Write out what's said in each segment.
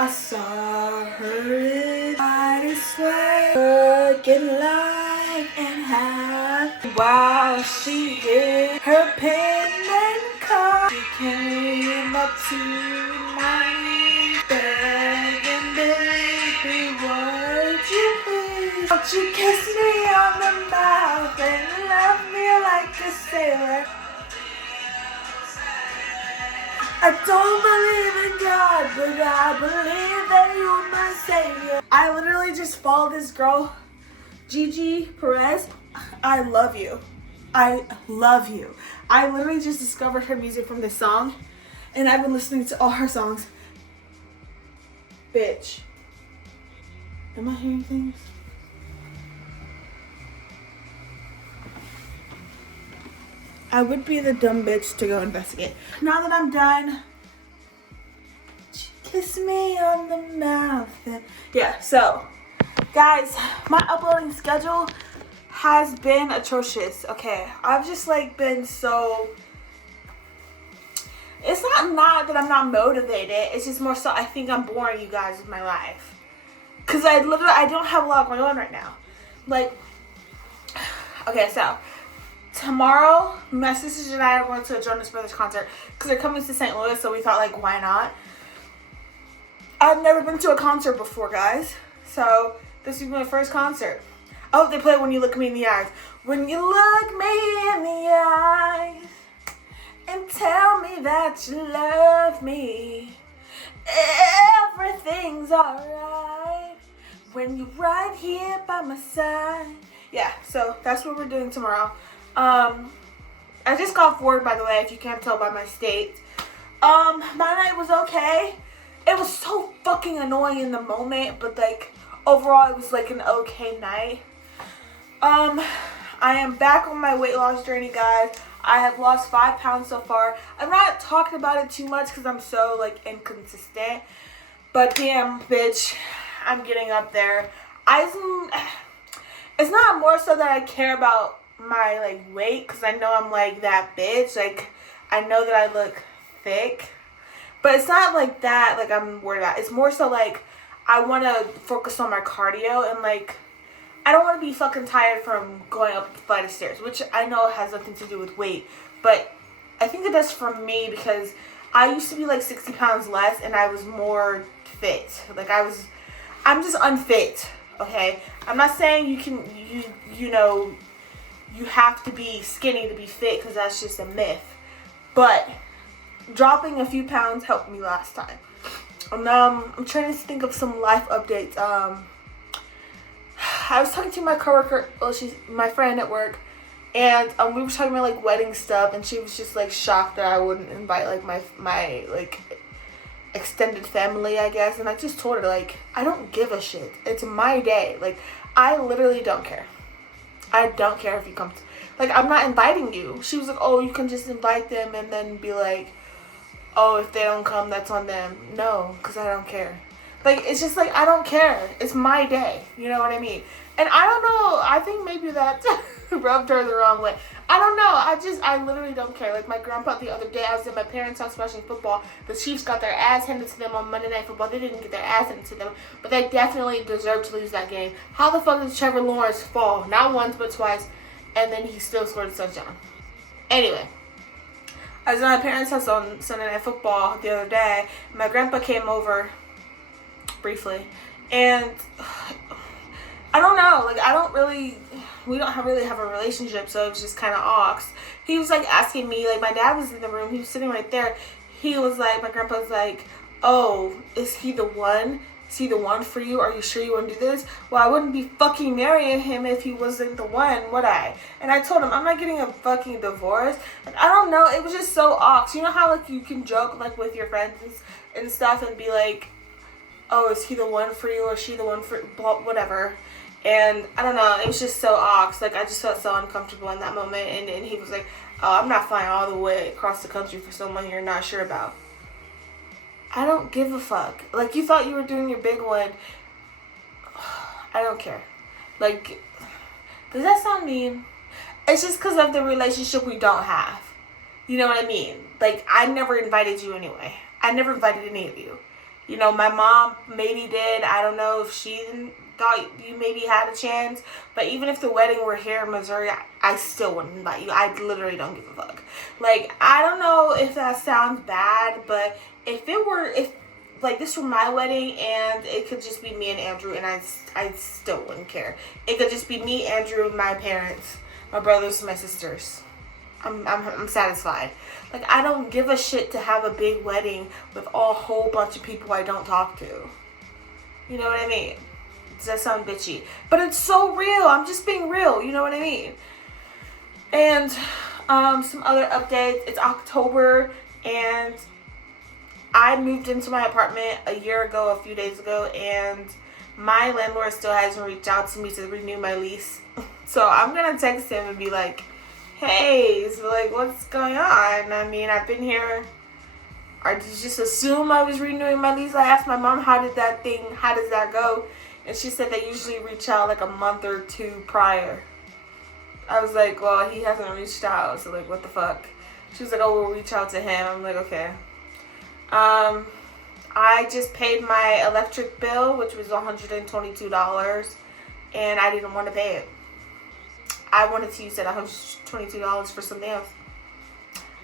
I saw her in mighty sway, looking like and half while she hid her pen and car. She came up to my knee, begging, baby, would you please? Won't you kiss me on the mouth and love me like a sailor? I don't believe in God, but I believe that you're my savior. I literally just followed this girl, Gigi Perez. I love you. I love you. I literally just discovered her music from this song, and I've been listening to all her songs. Bitch. Am I hearing things? I would be the dumb bitch to go investigate. Now that I'm done, kiss me on the mouth. Yeah, so, guys, my uploading schedule has been atrocious. Okay, I've just been so... It's not that I'm not motivated. It's just more so I think I'm boring you guys with my life. Because I don't have a lot going on right now. Okay, so... Tomorrow, my sisters and I are going to a Jonas Brothers concert because they're coming to St. Louis, so we thought, why not? I've never been to a concert before, guys, so this will be my first concert. I hope they play When You Look Me in the Eyes. When you look me in the eyes and tell me that you love me, everything's alright when you're right here by my side. Yeah, so that's what we're doing tomorrow. I just got forward, by the way, if you can't tell by my state. My night was okay. It was so fucking annoying in the moment, but overall it was an okay night. I am back on my weight loss journey, guys. I have lost 5 pounds so far. I'm not talking about it too much because I'm so inconsistent, but damn, bitch, I'm getting up there. It's not more so that I care about my weight, because I know I'm that bitch. I know that I look thick, but it's not that I'm worried about. It's more so I want to focus on my cardio, and I don't want to be fucking tired from going up the flight of stairs, which I know has nothing to do with weight, but I think it does for me because I used to be 60 pounds less and I was more fit. I'm just unfit. Okay, I'm not saying you have to be skinny to be fit, because that's just a myth. But dropping a few pounds helped me last time. I'm trying to think of some life updates. I was talking to my coworker, she's my friend at work, and we were talking about wedding stuff, and she was just shocked that I wouldn't invite my extended family, I guess. And I just told her I don't give a shit. It's my day. I literally don't care. I don't care if you come I'm not inviting you. She was oh, you can just invite them and then be oh, if they don't come, that's on them. No, because I don't care. It's just I don't care. It's my day. You know what I mean? And I don't know. I think maybe that rubbed her the wrong way. I don't know. I literally don't care. My grandpa the other day, I was at my parents' house watching football. The Chiefs got their ass handed to them on Monday Night Football. They didn't get their ass handed to them, but they definitely deserved to lose that game. How the fuck did Trevor Lawrence fall? Not once, but twice, and then he still scored a touchdown. Anyway, I was at my parents' house on Sunday Night Football the other day. My grandpa came over briefly, and I don't know, we don't really have a relationship, so it was just kind of ox. He was asking me, my dad was in the room, he was sitting right there. He was my grandpa was oh, is he the one? Is he the one for you? Are you sure you want to do this? Well, I wouldn't be fucking marrying him if he wasn't the one, would I? And I told him, I'm not getting a fucking divorce. I don't know, it was just so ox. You know how you can joke with your friends and stuff and be oh, is he the one for you, or is she the one for whatever? And I don't know, it was just so ox. I just felt so uncomfortable in that moment. And he was oh, I'm not flying all the way across the country for someone you're not sure about. I don't give a fuck. You thought you were doing your big one. I don't care. Does that sound mean? It's just because of the relationship we don't have. You know what I mean? I never invited you anyway. I never invited any of you. You know, my mom maybe did. I don't know if she thought you maybe had a chance. But even if the wedding were here in Missouri, I still wouldn't invite you. I literally don't give a fuck. Like, I don't know if that sounds bad, but if like this were my wedding and it could just be me and Andrew, and I still wouldn't care. It could just be me, Andrew, my parents, my brothers, my sisters. I'm satisfied. Like, I don't give a shit to have a big wedding with a whole bunch of people I don't talk to. You know what I mean? Does that sound bitchy? But it's so real. I'm just being real. You know what I mean? And some other updates. It's October, and I moved into my apartment a year ago, a few days ago, and my landlord still hasn't reached out to me to renew my lease. So I'm gonna text him and be like, hey, so like, what's going on? I mean, I've been here. Or did you just assume I was renewing my lease? I asked my mom, how does that go? And she said they usually reach out like a month or two prior. I was like, well, he hasn't reached out, so like, what the fuck? She was like, oh, we'll reach out to him. I'm like, okay. I just paid my electric bill, which was $122, and I didn't want to pay it. I wanted to use that $122 for something else.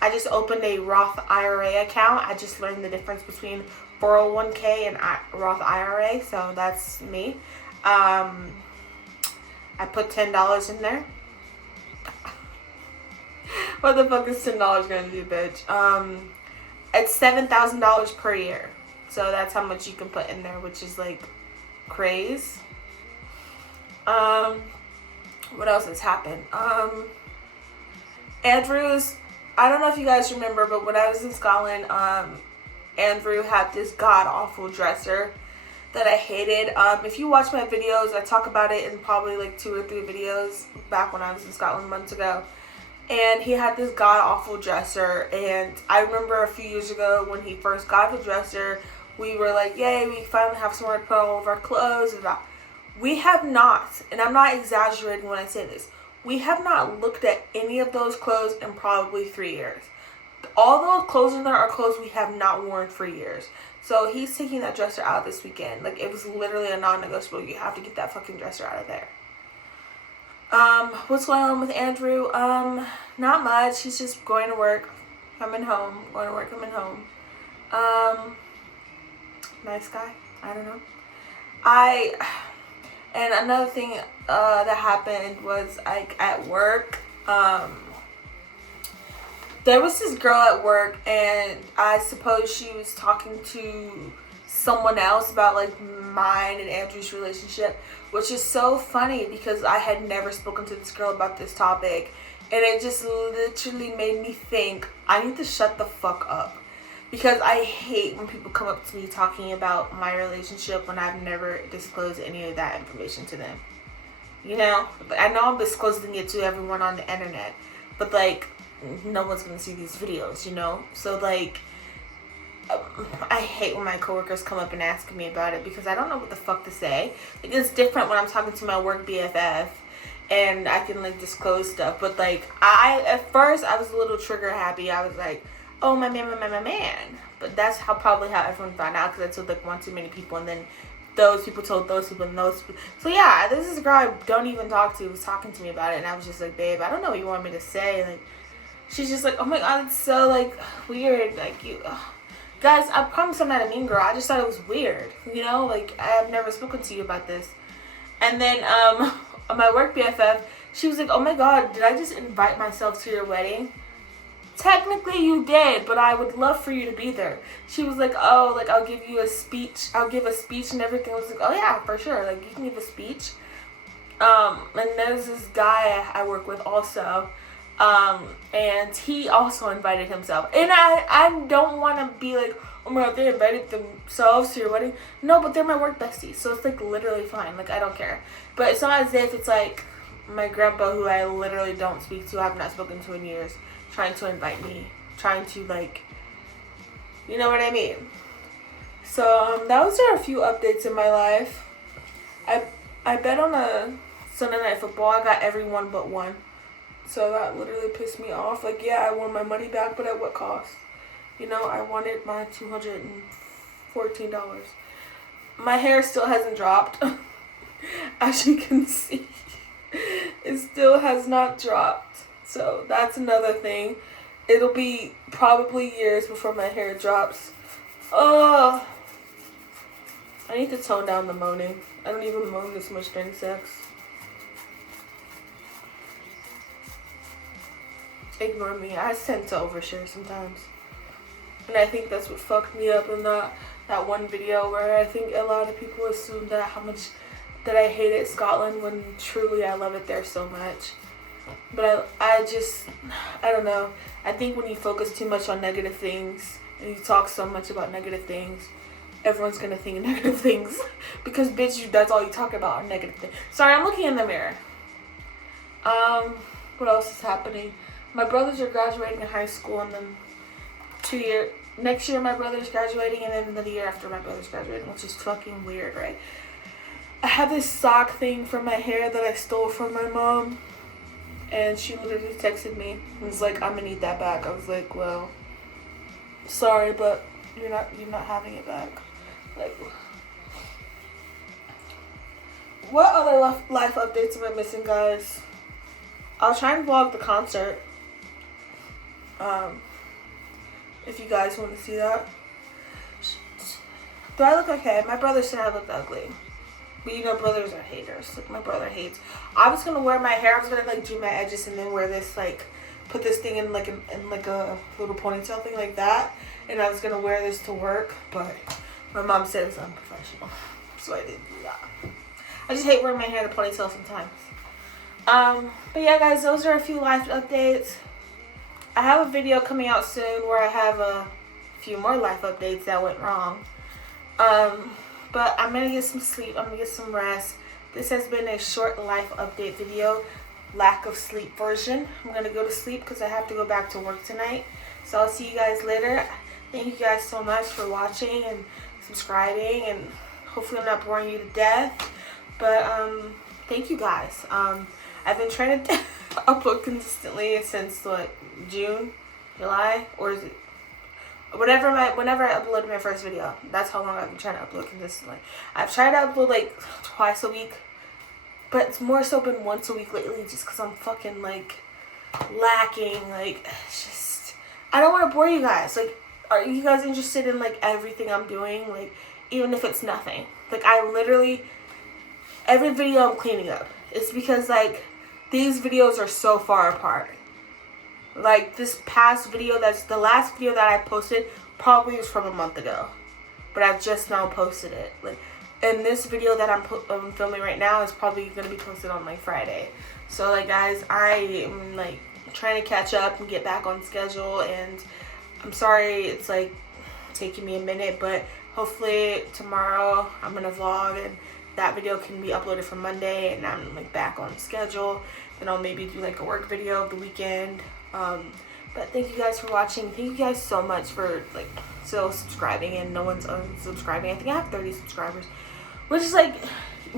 I just opened a Roth IRA account. I just learned the difference between 401k and Roth IRA, so that's me. I put $10 in there. What the fuck is $10 gonna do, bitch? It's $7,000 per year, so that's how much you can put in there, which is like crazy. What else has happened? Andrew's, I don't know if you guys remember, but when I was in Scotland, Andrew had this god-awful dresser that I hated. If you watch my videos, I talk about it in probably like 2 or 3 videos back when I was in Scotland months ago. And he had this god-awful dresser, and I remember a few years ago when he first got the dresser, we were like, yay, we finally have somewhere to put all of our clothes. And we have not, and I'm not exaggerating when I say this, we have not looked at any of those clothes in probably 3 years. All those clothes in there are clothes we have not worn for years. So he's taking that dresser out this weekend. Like, it was literally a non-negotiable. You have to get that fucking dresser out of there. What's going on with Andrew? Not much. He's just going to work, coming home, going to work, coming home. Nice guy. I don't know. And another thing that happened was, like, at work, there was this girl at work, and I suppose she was talking to someone else about, like, mine and Andrew's relationship, which is so funny because I had never spoken to this girl about this topic, and it just literally made me think, I need to shut the fuck up. Because I hate when people come up to me talking about my relationship when I've never disclosed any of that information to them. You know? I know I'm disclosing it to everyone on the internet, but, like, no one's gonna see these videos, you know? So, like, I hate when my coworkers come up and ask me about it because I don't know what the fuck to say. Like, it's different when I'm talking to my work BFF and I can, like, disclose stuff. But, like, at first, I was a little trigger happy. I was like, oh, my man. But that's probably how everyone found out, because I told, like, one too many people, and then those people told those people, and those people. So, yeah, this is a girl I don't even talk to was talking to me about it, and I was just like, babe, I don't know what you want me to say. Like, she's just like, oh, my God, it's so, like, weird. Like, you... Guys, I promise I'm not a mean girl. I just thought it was weird, you know? Like, I have never spoken to you about this. And then, my work BFF, she was like, oh, my God, did I just invite myself to your wedding? Technically you did, but I would love for you to be there. She was like, oh, like, I'll give you a speech. I'll give a speech and everything. I was like, oh, yeah, for sure. Like, you can give a speech. And there's this guy I work with also. And he also invited himself. And I don't want to be like, oh my God, they invited themselves to your wedding. No, but they're my work besties. So it's, like, literally fine. Like, I don't care. But it's not as if it's, like, my grandpa, who I literally don't speak to, I have not spoken to in years, trying to invite me, trying to, like, you know what I mean? So, those are a few updates in my life. I bet on a Sunday Night Football. I got every one but one. So that literally pissed me off. Like, yeah, I won my money back, but at what cost? You know, I wanted my $240 $14. My hair still hasn't dropped. As you can see, it still has not dropped. So that's another thing. It'll be probably years before my hair drops. Oh, I need to tone down the moaning. I don't even moan this much during sex. Ignore me. I tend to overshare sometimes. And I think that's what fucked me up in that one video where I think a lot of people assume that how much that I hated Scotland when truly I love it there so much. But I don't know. I think when you focus too much on negative things and you talk so much about negative things, everyone's gonna think negative things. Because bitch, that's all you talk about are negative things. Sorry, I'm looking in the mirror. What else is happening? My brothers are graduating in high school, and then next year my brother's graduating, and then the year after my brother's graduating, which is fucking weird, right? I have this sock thing for my hair that I stole from my mom, and she literally texted me and was like, I'm gonna need that back. I was like, well, sorry, but you're not having it back. Like, what other life updates am I missing, guys? I'll try and vlog the concert. If you guys want to see that. Do I look okay? My brother said I looked ugly. But you know, brothers are haters. Like, my brother hates. I was gonna wear my hair. I was gonna like do my edges and then wear this, like, put this thing in like a little ponytail thing like that. And I was gonna wear this to work, but my mom said it's unprofessional, so I didn't do that. I just hate wearing my hair in a ponytail sometimes. But yeah, guys, those are a few life updates. I have a video coming out soon where I have a few more life updates that went wrong. But I'm gonna get some sleep. I'm gonna get some rest. This has been a short life update video, lack of sleep version. I'm gonna go to sleep because I have to go back to work tonight. So I'll see you guys later. Thank you guys so much for watching and subscribing, and hopefully I'm not boring you to death. But thank you guys. I've been trying to upload consistently since what, June, July, or is it whenever I uploaded my first video. That's how long I've been trying to upload consistently. I've tried to upload like twice a week, but it's more so been once a week lately, just because I'm fucking like lacking. Like, it's just, I don't want to bore you guys. Like, are you guys interested in like everything I'm doing? Like, even if it's nothing. Like, I literally, every video I'm cleaning up. It's because like these videos are so far apart. Like, this past video, that's the last video that I posted, probably was from a month ago, but I've just now posted it. Like, and this video that I'm filming right now is probably gonna be posted on like Friday. So like, guys, I am like trying to catch up and get back on schedule, and I'm sorry it's like taking me a minute, but hopefully tomorrow I'm gonna vlog and that video can be uploaded for Monday, and I'm like back on schedule. Then I'll maybe do like a work video of the weekend. But thank you guys for watching. Thank you guys so much for like still subscribing, and no one's unsubscribing. I think I have 30 subscribers, which is like,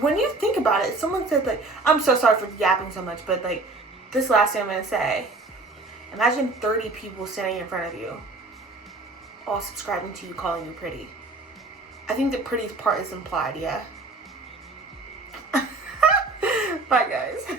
when you think about it, someone said like, I'm so sorry for yapping so much, but like, this last thing I'm gonna say, imagine 30 people standing in front of you all subscribing to you, calling you pretty. I think the pretty part is implied, yeah. Bye guys.